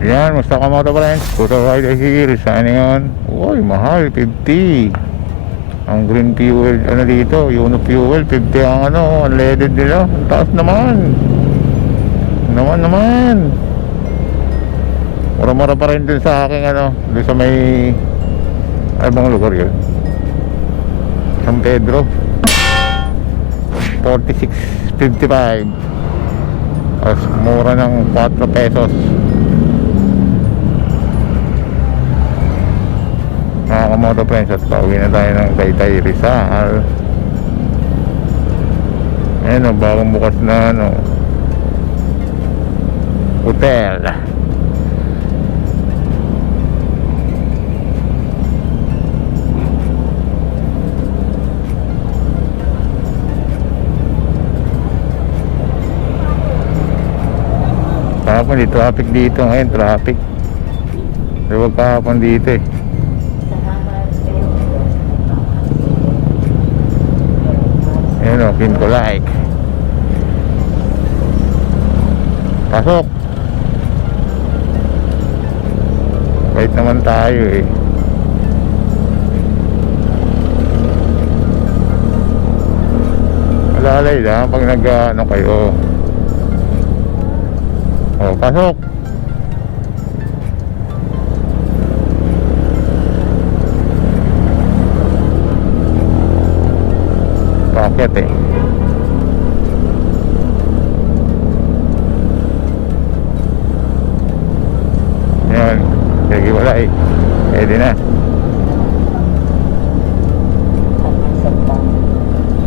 Yan, musta ka mga friends? Scooter rider here. Saan yun? Uy, mahal, 50. Ang green fuel, ano dito, Uno fuel, 50 ang ano, unleaded nila. Ang taas naman. Naman. Mura-mura pa rin dun sa aking ano, dun sa may, ay bang lugar yun? San Pedro. 46.55. As mura ng 4 pesos. Mga kamoto friends, at pauwi na tayo ng Taytay Rizal. Ayan o, bagong bukas na ano, hotel. Kahapon di traffic dito, ngayon traffic. Huwag kahapon dito eh. Ayan o, Kymco like. Pasok. Wait naman tayo eh. Malalay lang pag nag-ano kayo. O, pasok. Paket eh. Yan. Sige, wala eh. Pwede na.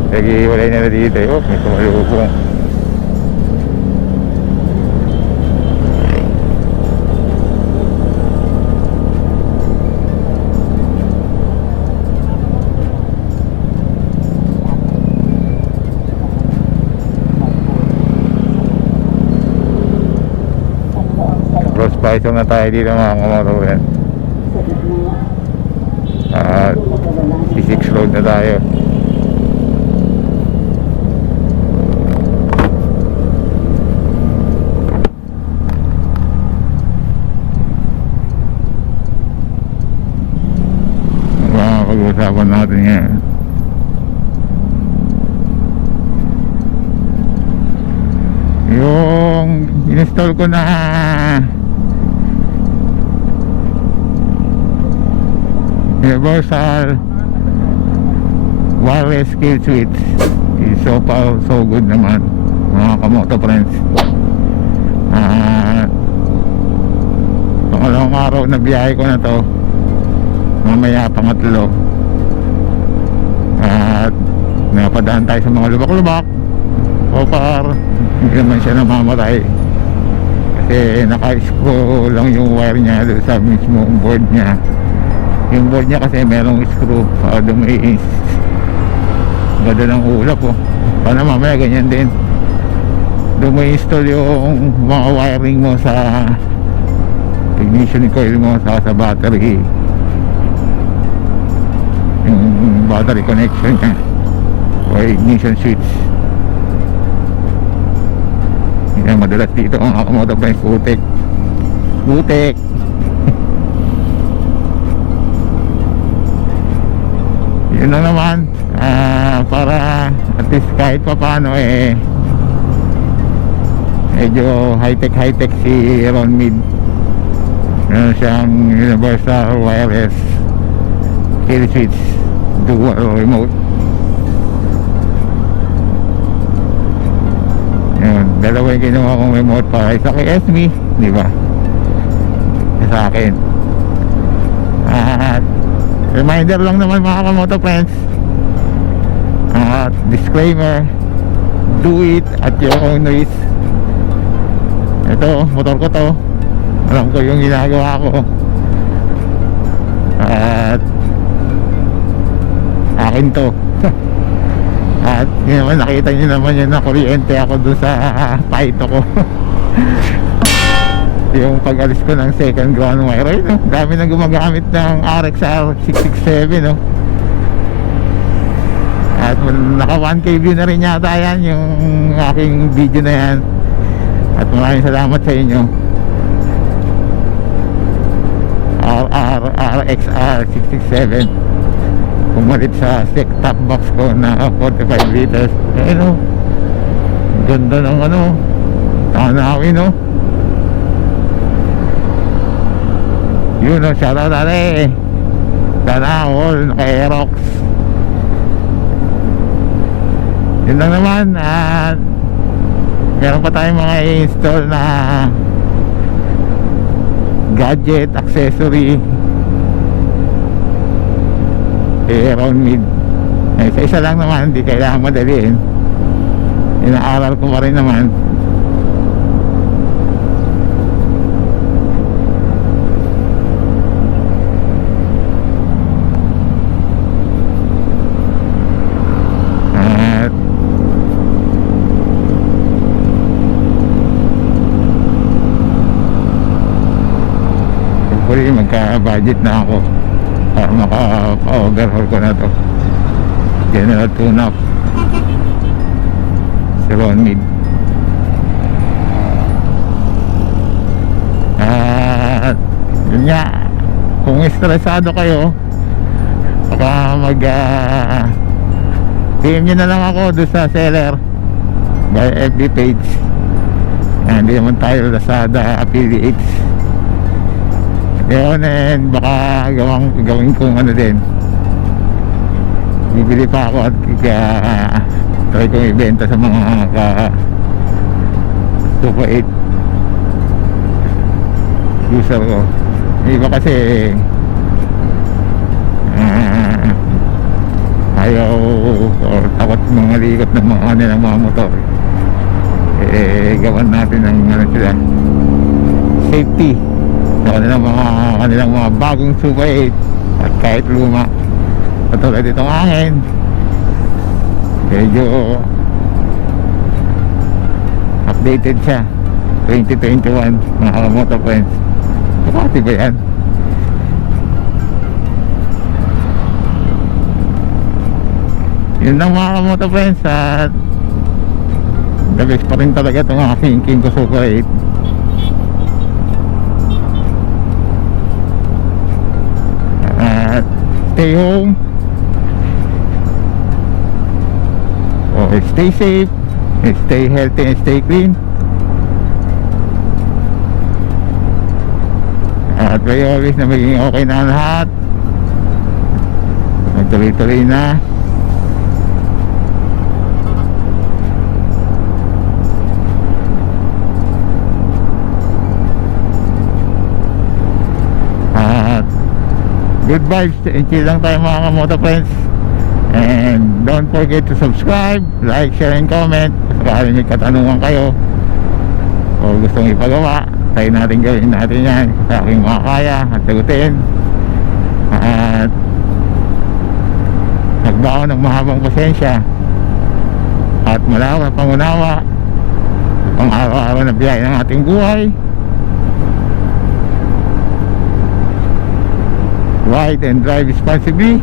Sige, wala na dito eh. Oh, may tumalubong. Cross Python na tayo dito mga kamotor. At C6 road na tayo. Pag-usapan natin yan. Yung install ko na universal wireless kill switch is so far so good naman mga kamoto friends. Pangalawang araw na biyahe ko na to, mamaya pangatlo, at napadaan tayo sa mga lubak-lubak. So far hindi naman siya namamatay kasi naka-screw lang yung wire niya doon sa mismo board niya. Yung board niya kasi merong screw para dumiis. Ganda ng ulap oh. Paano mamaya ganyan din, dumi-install yung mga wiring mo sa ignition coil mo sa battery, yung battery connection niya o ignition switch. Yan, madalas dito ang akamoto pa yung butik. Yun na naman, para at least kahit pa paano eh medyo high-tech si Ron Mid. Meron siyang universal wireless kill switch dual remote. Yun, dalawa yung ginawa kong remote, para isa kay XIAOMI, di ba? Sa akin. At reminder lang naman mga kamoto friends, at disclaimer, do it at your own risk. Ito, motor ko to, alam ko yung ginagawa ko, at akin to. At yun naman, nakita nyo naman yun na kuryente ako dun sa paito ko. Yung pag-alis ko ng second ground wire, no? Dami nang gumagamit ng RXR 667, no? At naka 1K view na rin yata yan yung aking video na yan. At maraming salamat sa inyo. RXR 667, pumalit sa set top box ko na 45 liters. Eh no, ganda ng ano, tanawin no. Yun no, shoutout dali Danahol, naka-Aerox. Yun lang naman. At meron pa tayong mga install na gadget, accessory around mid. Sa isa lang naman, hindi kailangan madaliin. Inaaral ko pa rin naman. Magka-budget na ako para maka-overhaul ko na to. General tune-up Ceron mid. At yun nga, kung estresado kayo, baka PM nyo na lang ako doon sa seller by FB page. Hindi naman tayo Lazada affiliates yun, and baka gawin kong ano din, bibili pa ako at try kong ibenta sa mga Super 8 user ko. Iba kasi ayaw or takot mga likot ng mga kanilang mga motor. Gawan natin ng ano sila, safety sa kanilang mga bagong Super 8 at kahit luma. Katulad itong akin, medyo updated siya, 2021 mga motor friends. Pati ba yan? Yun lang mga motor friends. At the best pa rin talaga itong aking Kymco Super 8. Stay home or stay safe, stay healthy and stay clean. At pray always na maging okay na lahat, magtuloy-tuloy na. Good vibes and chill lang tayo mga moto friends. And don't forget to subscribe, like, share, and comment. Kung may katanungan kayo o gustong ipagawa, tayo natin gawin natin yan sa aking makakaya at sagutin. At nagbaon ng mahabang pasensya at malawak na pangunawa pang araw-araw na biyahe ng ating buhay. Ride and drive responsibly.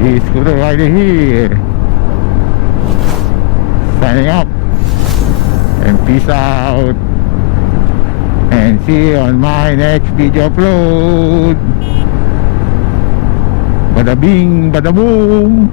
Is Scooter Rider here, signing up, and peace out, and see you on my next video upload. Bada bing, bada boom.